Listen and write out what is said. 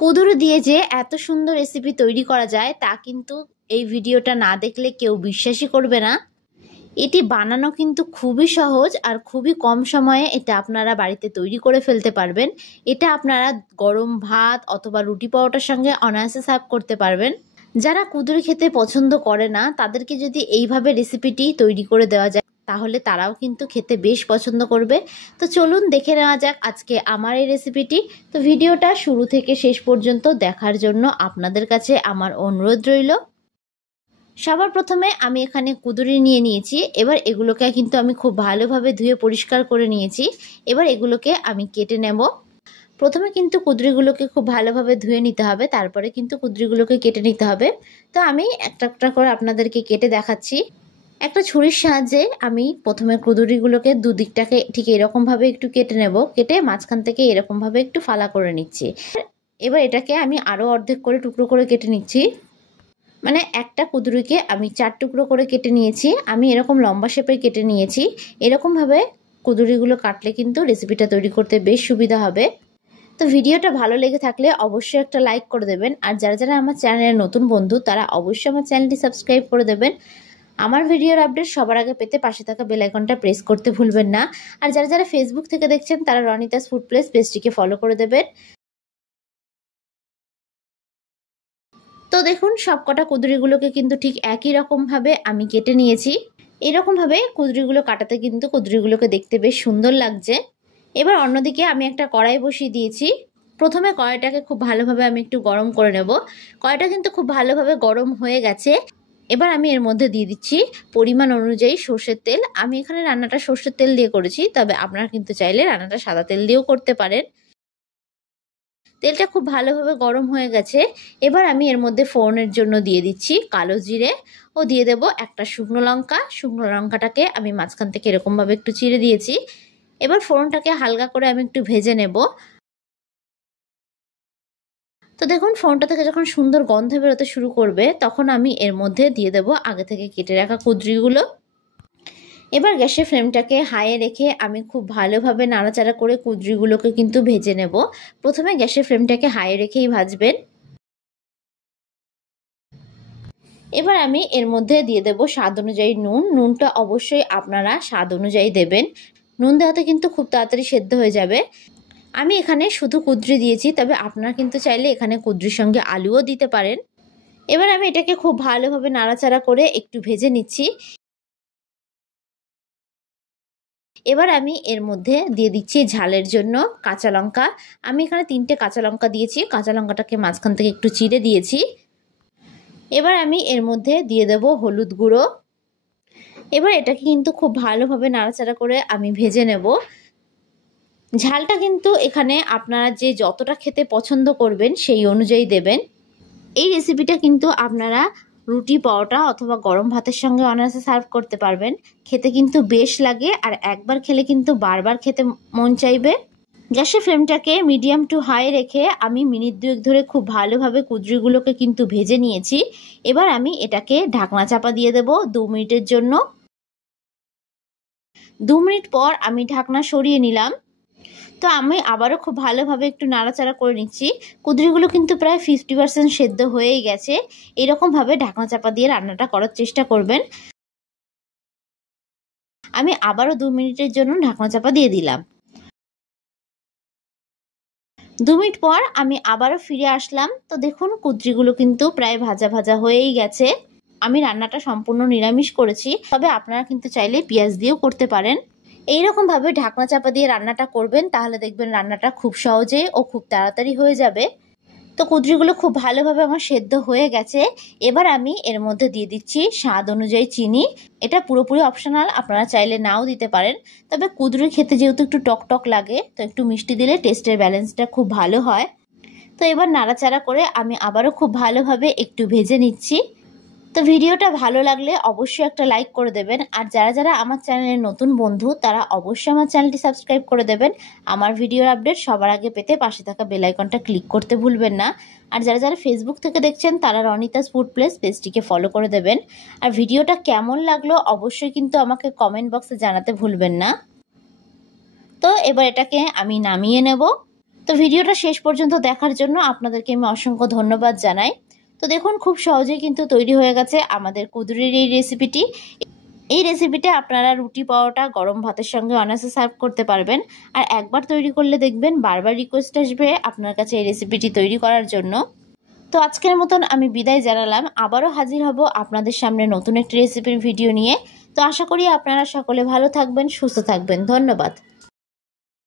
কুঁদরু দিয়ে যে এত সুন্দর রেসিপি তৈরি করা যায় তা কিন্তু এই ভিডিওটা না দেখলে কেউ বিশ্বাসই করবে না। এটি বানানো কিন্তু খুবই সহজ আর খুবই কম সময়ে এটা আপনারা বাড়িতে তৈরি করে ফেলতে পারবেন। এটা আপনারা গরম ভাত অথবা রুটি পরোটার সঙ্গে অনায়াসে সার্ভ করতে পারবেন। যারা কুঁদরু খেতে পছন্দ করে না তাদেরকে যদি এইভাবে রেসিপিটি তৈরি করে দেওয়া যায় তাহলে তারাও কিন্তু খেতে বেশ পছন্দ করবে। তো চলুন দেখে নেওয়া যাক আজকে আমার এই রেসিপিটি। তো ভিডিওটা শুরু থেকে শেষ পর্যন্ত দেখার জন্য আপনাদের কাছে আমার অনুরোধ রইল। সবার প্রথমে আমি এখানে কুঁদরু নিয়ে নিয়েছি। এবার এগুলোকে কিন্তু আমি খুব ভালোভাবে ধুয়ে পরিষ্কার করে নিয়েছি। এবার এগুলোকে আমি কেটে নেব। প্রথমে কিন্তু কুঁদরিগুলোকে খুব ভালোভাবে ধুয়ে নিতে হবে, তারপরে কিন্তু কুঁদরিগুলোকে কেটে নিতে হবে। তো আমি একটা একটা করে আপনাদেরকে কেটে দেখাচ্ছি। একটা ছুরির সাহায্যে আমি প্রথমে কুঁদরিগুলোকে দুদিকটাকে ঠিক এরকমভাবে একটু কেটে নেব। কেটে মাঝখান থেকে এরকমভাবে একটু ফালা করে নিচ্ছি। এবার এটাকে আমি আরও অর্ধেক করে টুকরো করে কেটে নিচ্ছি। মানে একটা কুঁদরিকে আমি 4 টুকরো করে কেটে নিয়েছি। আমি এরকম লম্বা শেপে কেটে নিয়েছি। এরকমভাবে কুঁদরিগুলো কাটলে কিন্তু রেসিপিটা তৈরি করতে বেশ সুবিধা হবে। তো ভিডিওটা ভালো লেগে থাকলে অবশ্যই একটা লাইক করে দেবেন। আর যারা যারা আমার চ্যানেলের নতুন বন্ধু তারা অবশ্যই আমার চ্যানেলটি সাবস্ক্রাইব করে দেবেন। আমার ভিডিওর আপডেট সবার আগে পেতে পাশে থাকা বেল আইকনটা প্রেস করতে ভুলবেন না। আর যারা যারা ফেসবুক থেকে দেখছেন তারা রনিতাস ফুড প্লেস পেজটিকে ফলো করে দেবেন। তো দেখুন সবকটা কুঁদরিগুলোকে কিন্তু ঠিক একই রকমভাবে আমি কেটে নিয়েছি। এরকমভাবে কুঁদরিগুলো কাটাতে কিন্তু কুঁদরিগুলোকে দেখতে বেশ সুন্দর লাগছে। এবার অন্যদিকে আমি একটা কড়াই বসিয়ে দিয়েছি। প্রথমে কড়াইটাকে খুব ভালোভাবে আমি একটু গরম করে নেব। কড়াইটা কিন্তু খুব ভালোভাবে গরম হয়ে গেছে। এবার আমি এর মধ্যে দিয়ে দিচ্ছি পরিমাণ অনুযায়ী সর্ষের তেল। আমি এখানে রান্নাটা সর্ষের তেল দিয়ে করেছি, তবে আপনারা কিন্তু চাইলে রান্নাটা সাদা তেল দিয়েও করতে পারেন। তেলটা খুব ভালোভাবে গরম হয়ে গেছে। এবার আমি এর মধ্যে ফোড়নের জন্য দিয়ে দিচ্ছি কালো জিরে ও দিয়ে দেব একটা শুকনো লঙ্কা। শুকনো লঙ্কাটাকে আমি মাঝখান থেকে এরকমভাবে একটু চিড়ে দিয়েছি। এবার ফোড়নটাকে হালকা করে আমি একটু ভেজে নেব। তো দেখুন ফোড়নটা থেকে যখন সুন্দর গন্ধ বেরোতে শুরু করবে তখন আমি এর মধ্যে দিয়ে দেব আগে থেকে কেটে রাখা কুঁদরিগুলো। এবার গ্যাসের ফ্লেমটাকে হাইয়ে রেখে আমি খুব ভালোভাবে নাড়াচাড়া করে কুঁদরিগুলোকে কিন্তু ভেজে নেব। প্রথমে গ্যাসের ফ্লেমটাকে হাইয়ে রেখেই ভাজবেন। এবার আমি এর মধ্যে দিয়ে দেব স্বাদ অনুযায়ী নুন। নুনটা অবশ্যই আপনারা স্বাদ অনুযায়ী দেবেন। নুন দেওয়াতে কিন্তু খুব তাড়াতাড়ি সেদ্ধ হয়ে যাবে। আমি এখানে শুধু কুঁদরি দিয়েছি, তবে আপনারা কিন্তু চাইলে এখানে কুঁদরির সঙ্গে আলুও দিতে পারেন। এবার আমি এটাকে খুব ভালোভাবে নাড়াচাড়া করে একটু ভেজে নিচ্ছি। এবার আমি এর মধ্যে দিয়ে দিচ্ছি ঝালের জন্য কাঁচা লঙ্কা। আমি এখানে 3টে কাঁচা লঙ্কা দিয়েছি। কাঁচা লঙ্কাটাকে মাঝখান থেকে একটু চিড়ে দিয়েছি। এবার আমি এর মধ্যে দিয়ে দেব হলুদ গুঁড়ো। এবার এটাকে কিন্তু খুব ভালোভাবে নাড়াচাড়া করে আমি ভেজে নেব। ঝালটা কিন্তু এখানে আপনারা যে যতটা খেতে পছন্দ করবেন সেই অনুযায়ী দেবেন। এই রেসিপিটা কিন্তু আপনারা রুটি পরোটা অথবা গরম ভাতের সঙ্গে অনায়াসে সার্ভ করতে পারবেন। খেতে কিন্তু বেশ লাগে আর একবার খেলে কিন্তু বারবার খেতে মন চাইবে। গ্যাসের ফ্লেমটাকে মিডিয়াম টু হাই রেখে আমি মিনিট 2 ধরে খুব ভালোভাবে কুঁদরিগুলোকে কিন্তু ভেজে নিয়েছি। এবার আমি এটাকে ঢাকনা চাপা দিয়ে দেব 2 মিনিটের জন্য। 2 মিনিট পর আমি ঢাকনা সরিয়ে নিলাম। তো আমি আবারও খুব ভালোভাবে একটু নাড়াচাড়া করে নিচ্ছি। কুঁদরিগুলো কিন্তু প্রায় 50% সেদ্ধ হয়েই গেছে। এরকমভাবে ঢাকনা চাপা দিয়ে রান্নাটা করার চেষ্টা করবেন। আমি আবারও 2 মিনিটের জন্য ঢাকনা চাপা দিয়ে দিলাম। 2 মিনিট পর আমি আবারও ফিরে আসলাম। তো দেখুন কুঁদরিগুলো কিন্তু প্রায় ভাজা ভাজা হয়েই গেছে। আমি রান্নাটা সম্পূর্ণ নিরামিষ করেছি, তবে আপনারা কিন্তু চাইলে পেঁয়াজ দিয়েও করতে পারেন। এইরকমভাবে ঢাকনা চাপা দিয়ে রান্নাটা করবেন, তাহলে দেখবেন রান্নাটা খুব সহজে ও খুব তাড়াতাড়ি হয়ে যাবে। তো কুঁদরিগুলো খুব ভালোভাবে আমার সেদ্ধ হয়ে গেছে। এবার আমি এর মধ্যে দিয়ে দিচ্ছি স্বাদ অনুযায়ী চিনি। এটা পুরোপুরি অপশনাল, আপনারা চাইলে নাও দিতে পারেন। তবে কুঁদরি খেতে যেহেতু একটু টক টক লাগে, তো একটু মিষ্টি দিলে টেস্টের ব্যালেন্সটা খুব ভালো হয়। তো এবার নাড়াচাড়া করে আমি আবারও খুব ভালোভাবে একটু ভেজে নিচ্ছি। তো ভিডিওটা ভালো লাগলে অবশ্যই একটা লাইক করে দেবেন। আর যারা যারা আমার চ্যানেলের নতুন বন্ধু তারা অবশ্যই আমার চ্যানেলটি সাবস্ক্রাইব করে দেবেন। আমার ভিডিওর আপডেট সবার আগে পেতে পাশে থাকা বেল আইকনটা ক্লিক করতে ভুলবেন না। আর যারা যারা ফেসবুক থেকে দেখছেন তারা রনিতাস ফুড প্লেস পেজটিকে ফলো করে দেবেন। আর ভিডিওটা কেমন লাগলো অবশ্যই কিন্তু আমাকে কমেন্ট বক্সে জানাতে ভুলবেন না। তো এবার এটাকে আমি নামিয়ে নেব। তো ভিডিওটা শেষ পর্যন্ত দেখার জন্য আপনাদেরকে আমি অসংখ্য ধন্যবাদ জানাই। তো দেখুন খুব সহজেই কিন্তু তৈরি হয়ে গেছে আমাদের কুঁদরুর এই রেসিপিটি। এই রেসিপিটা আপনারা রুটি পরোটা গরম ভাতের সঙ্গে অনায়াসে সার্ভ করতে পারবেন। আর একবার তৈরি করলে দেখবেন বারবার রিকোয়েস্ট আসবে আপনার কাছে এই রেসিপিটি তৈরি করার জন্য। তো আজকের মতন আমি বিদায় জানালাম। আবারও হাজির হব আপনাদের সামনে নতুন একটি রেসিপির ভিডিও নিয়ে। তো আশা করি আপনারা সকলে ভালো থাকবেন, সুস্থ থাকবেন। ধন্যবাদ।